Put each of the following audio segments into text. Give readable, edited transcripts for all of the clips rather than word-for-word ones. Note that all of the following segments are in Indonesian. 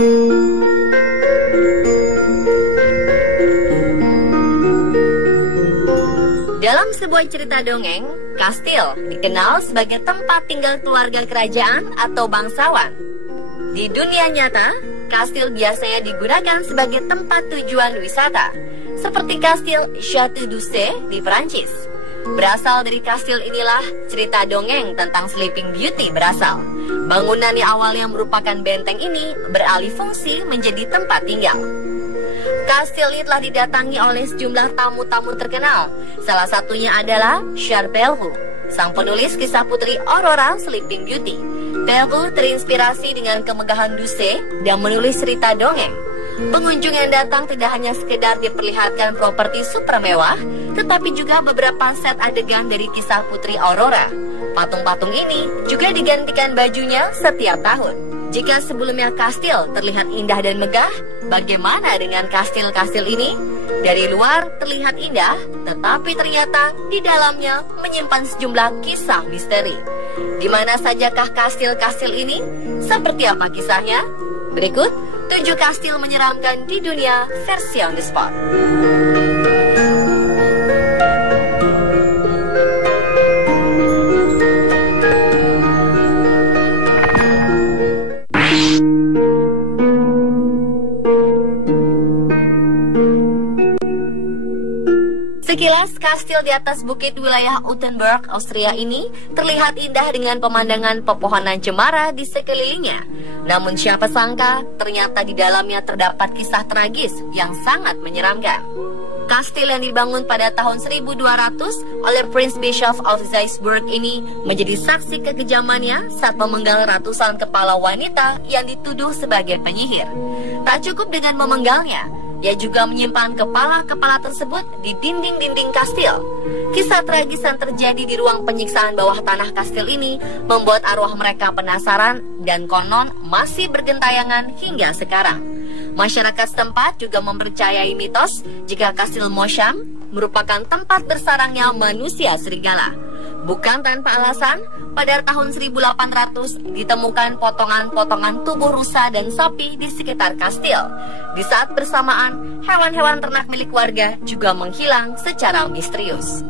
Dalam sebuah cerita dongeng, kastil dikenal sebagai tempat tinggal keluarga kerajaan atau bangsawan. Di dunia nyata, kastil biasanya digunakan sebagai tempat tujuan wisata, seperti kastil Château d'Orsay di Perancis. Berasal dari kastil inilah cerita dongeng tentang Sleeping Beauty berasal. Bangunan yang awalnya merupakan benteng ini beralih fungsi menjadi tempat tinggal. Kastil ini telah didatangi oleh sejumlah tamu-tamu terkenal. Salah satunya adalah Charles Perrault, sang penulis kisah putri Aurora Sleeping Beauty. Perrault terinspirasi dengan kemegahan D'Orsay dan menulis cerita dongeng. Pengunjung yang datang tidak hanya sekedar diperlihatkan properti super mewah, tetapi juga beberapa set adegan dari kisah putri Aurora. Patung-patung ini juga digantikan bajunya setiap tahun. Jika sebelumnya kastil terlihat indah dan megah, bagaimana dengan kastil-kastil ini? Dari luar terlihat indah, tetapi ternyata di dalamnya menyimpan sejumlah kisah misteri. Di mana sajakah kastil-kastil ini? Seperti apa kisahnya? Berikut 7 kastil menyeramkan di dunia versi on the spot. Sekilas kastil di atas bukit wilayah Utenburg, Austria ini terlihat indah dengan pemandangan pepohonan cemara di sekelilingnya. Namun siapa sangka ternyata di dalamnya terdapat kisah tragis yang sangat menyeramkan. Kastil yang dibangun pada tahun 1200 oleh Prince Bishop of Salzburg ini menjadi saksi kekejamannya saat memenggal ratusan kepala wanita yang dituduh sebagai penyihir. Tak cukup dengan memenggalnya, ia juga menyimpan kepala-kepala tersebut di dinding-dinding kastil. Kisah tragis yang terjadi di ruang penyiksaan bawah tanah kastil ini membuat arwah mereka penasaran dan konon masih bergentayangan hingga sekarang. Masyarakat setempat juga mempercayai mitos jika kastil Mosham merupakan tempat bersarangnya manusia serigala. Bukan tanpa alasan, pada tahun 1800 ditemukan potongan-potongan tubuh rusa dan sapi di sekitar kastil. Di saat bersamaan, hewan-hewan ternak milik warga juga menghilang secara misterius.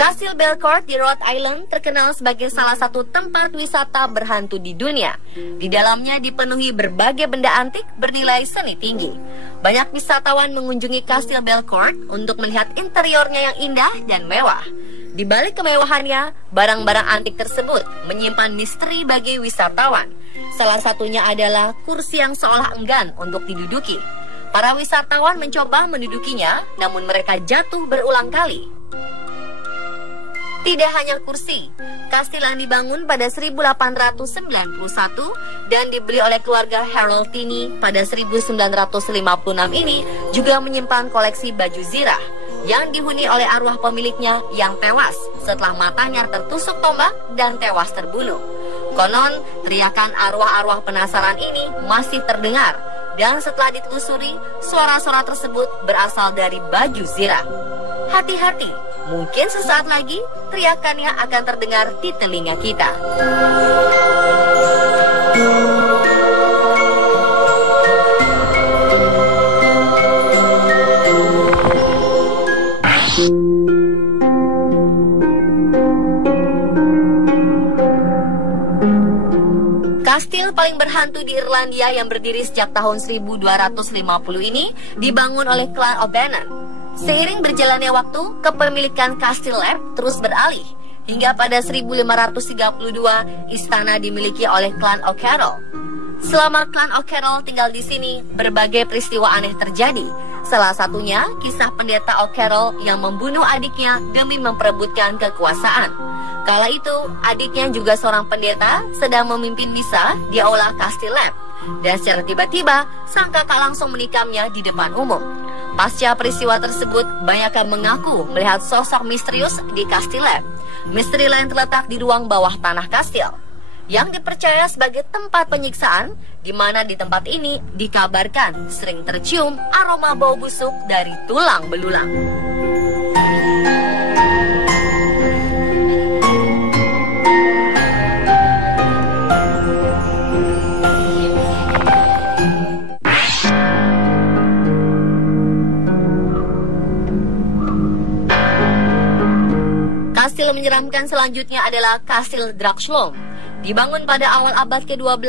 Kastil Belcourt di Rhode Island terkenal sebagai salah satu tempat wisata berhantu di dunia. Di dalamnya dipenuhi berbagai benda antik bernilai seni tinggi. Banyak wisatawan mengunjungi Kastil Belcourt untuk melihat interiornya yang indah dan mewah. Di balik kemewahannya, barang-barang antik tersebut menyimpan misteri bagi wisatawan. Salah satunya adalah kursi yang seolah enggan untuk diduduki. Para wisatawan mencoba mendudukinya, namun mereka jatuh berulang kali. Tidak hanya kursi, kastil yang dibangun pada 1891 dan dibeli oleh keluarga Haroltini pada 1956 ini juga menyimpan koleksi baju zirah yang dihuni oleh arwah pemiliknya yang tewas setelah matanya tertusuk tombak dan tewas terbunuh. Konon, teriakan arwah-arwah penasaran ini masih terdengar, dan setelah ditelusuri, suara-suara tersebut berasal dari baju zirah. Hati-hati, mungkin sesaat lagi teriakannya akan terdengar di telinga kita. Kastil paling berhantu di Irlandia yang berdiri sejak tahun 1250 ini dibangun oleh klan O'Bannon. Seiring berjalannya waktu, kepemilikan Kastil Lep terus beralih. Hingga pada 1532, istana dimiliki oleh klan O'Carroll. Selama klan O'Carroll tinggal di sini, berbagai peristiwa aneh terjadi. Salah satunya, kisah pendeta O'Carroll yang membunuh adiknya demi memperebutkan kekuasaan. Kala itu, adiknya juga seorang pendeta sedang memimpin misa di aula Kastil Lep. Dan secara tiba-tiba, sang kakak langsung menikamnya di depan umum. Pasca peristiwa tersebut, banyak yang mengaku melihat sosok misterius di Kastil Lep. Misteri lain terletak di ruang bawah tanah kastil. yang dipercaya sebagai tempat penyiksaan, di mana di tempat ini dikabarkan sering tercium aroma bau busuk dari tulang belulang. Kastil menyeramkan selanjutnya adalah Kastil Dracula. Dibangun pada awal abad ke-12,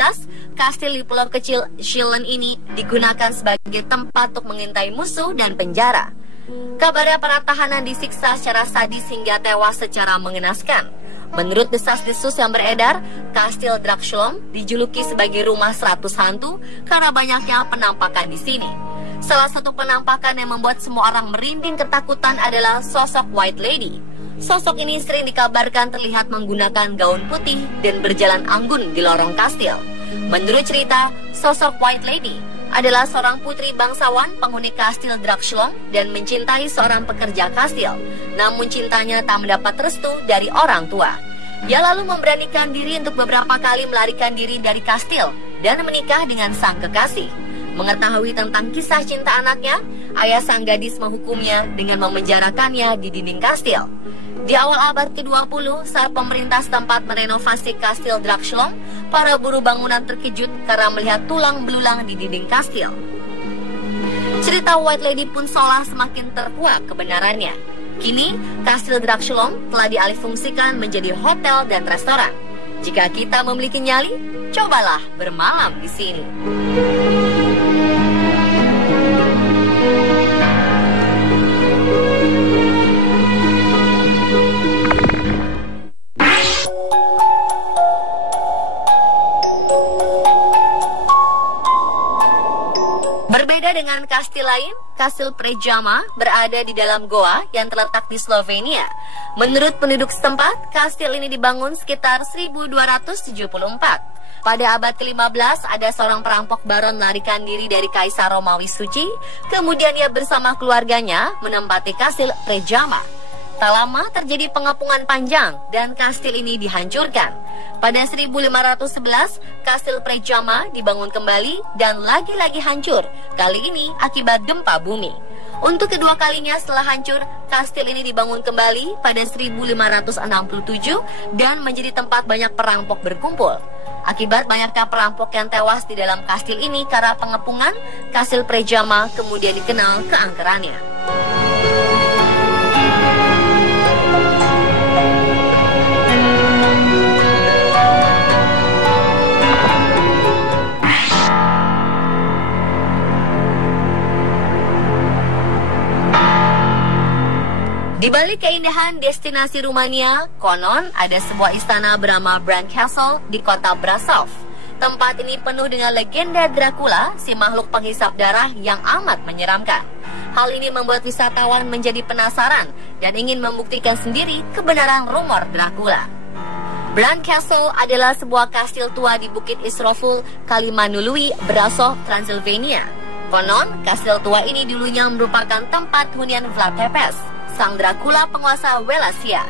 kastil di pulau kecil Schillen ini digunakan sebagai tempat untuk mengintai musuh dan penjara. Kabarnya para tahanan disiksa secara sadis hingga tewas secara mengenaskan. Menurut desas-desus yang beredar, Kastil Dracula dijuluki sebagai rumah 100 hantu karena banyaknya penampakan di sini. Salah satu penampakan yang membuat semua orang merinding ketakutan adalah sosok White Lady. Sosok ini sering dikabarkan terlihat menggunakan gaun putih dan berjalan anggun di lorong kastil. Menurut cerita, sosok White Lady adalah seorang putri bangsawan penghuni kastil Dracula dan mencintai seorang pekerja kastil. Namun cintanya tak mendapat restu dari orang tua. Ia lalu memberanikan diri untuk beberapa kali melarikan diri dari kastil dan menikah dengan sang kekasih. Mengetahui tentang kisah cinta anaknya, ayah sang gadis menghukumnya dengan memenjarakannya di dinding kastil. Di awal abad ke-20, saat pemerintah setempat merenovasi kastil Dracula, para buruh bangunan terkejut karena melihat tulang belulang di dinding kastil. Cerita White Lady pun seolah semakin terkuak kebenarannya. Kini, kastil Dracula telah dialihfungsikan menjadi hotel dan restoran. Jika kita memiliki nyali, cobalah bermalam di sini. Berbeda dengan kastil lain, Kastil Predjama berada di dalam goa yang terletak di Slovenia. Menurut penduduk setempat, kastil ini dibangun sekitar 1274. Pada abad ke-15, ada seorang perampok baron melarikan diri dari Kaisar Romawi Suci. Kemudian ia bersama keluarganya menempati kastil Predjama. Tak lama terjadi pengepungan panjang dan kastil ini dihancurkan. Pada 1511, kastil Predjama dibangun kembali dan lagi-lagi hancur, kali ini akibat gempa bumi. Untuk kedua kalinya setelah hancur, kastil ini dibangun kembali pada 1567 dan menjadi tempat banyak perampok berkumpul. Akibat banyaknya perampok yang tewas di dalam kastil ini karena pengepungan, kastil Predjama kemudian dikenal keangkerannya. Di balik keindahan destinasi Rumania, konon ada sebuah istana bernama Bran Castle di kota Brasov. Tempat ini penuh dengan legenda Dracula, si makhluk penghisap darah yang amat menyeramkan. Hal ini membuat wisatawan menjadi penasaran dan ingin membuktikan sendiri kebenaran rumor Dracula. Bran Castle adalah sebuah kastil tua di Bukit Isroful, Kalimanului, Brasov, Transylvania. Konon, kastil tua ini dulunya merupakan tempat hunian Vlad Tepes, sang Dracula penguasa Wallachia.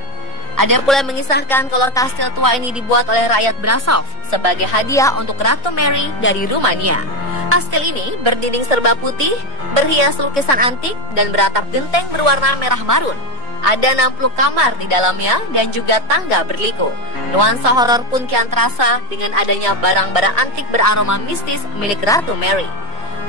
Ada pula yang mengisahkan kalau kastil tua ini dibuat oleh rakyat Brasov sebagai hadiah untuk Ratu Mary dari Rumania. Kastil ini berdinding serba putih, berhias lukisan antik, dan beratap genteng berwarna merah marun. Ada 60 kamar di dalamnya dan juga tangga berliku. Nuansa horor pun kian terasa dengan adanya barang-barang antik beraroma mistis milik Ratu Mary.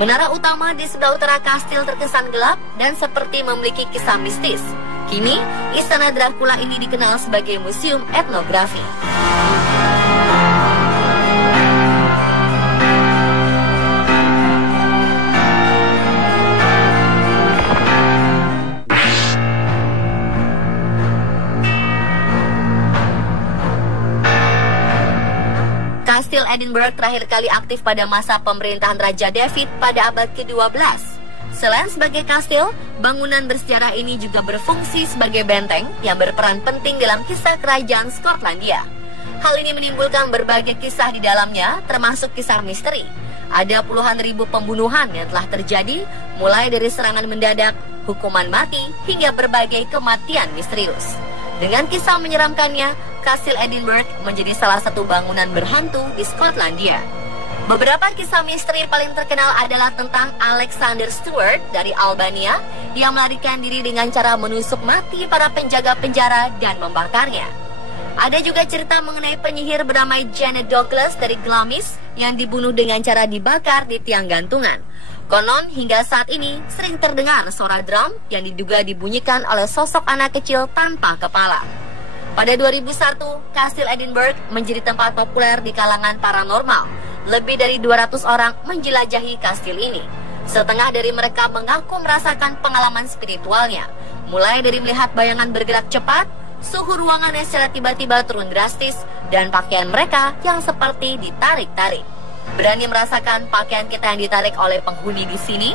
Menara utama di sebelah utara kastil terkesan gelap dan seperti memiliki kisah mistis. Kini, Istana Dracula ini dikenal sebagai museum etnografi. Kastil Edinburgh terakhir kali aktif pada masa pemerintahan Raja David pada abad ke-12. Selain sebagai kastil, bangunan bersejarah ini juga berfungsi sebagai benteng yang berperan penting dalam kisah kerajaan Skotlandia. Hal ini menimbulkan berbagai kisah di dalamnya, termasuk kisah misteri. Ada puluhan ribu pembunuhan yang telah terjadi, mulai dari serangan mendadak, hukuman mati, hingga berbagai kematian misterius. Dengan kisah menyeramkannya, Kastil Edinburgh menjadi salah satu bangunan berhantu di Skotlandia. Beberapa kisah misteri paling terkenal adalah tentang Alexander Stewart dari Albania yang melarikan diri dengan cara menusuk mati para penjaga penjara dan membakarnya. Ada juga cerita mengenai penyihir bernama Janet Douglas dari Glamis yang dibunuh dengan cara dibakar di tiang gantungan. Konon hingga saat ini sering terdengar suara drum yang diduga dibunyikan oleh sosok anak kecil tanpa kepala. Pada 2001, Kastil Edinburgh menjadi tempat populer di kalangan paranormal. Lebih dari 200 orang menjelajahi kastil ini. Setengah dari mereka mengaku merasakan pengalaman spiritualnya, mulai dari melihat bayangan bergerak cepat, suhu ruangan yang secara tiba-tiba turun drastis, dan pakaian mereka yang seperti ditarik-tarik. Berani merasakan pakaian kita yang ditarik oleh penghuni di sini?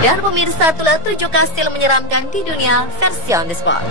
Dan pemirsa, itulah 7 kastil menyeramkan di dunia versi on the spot.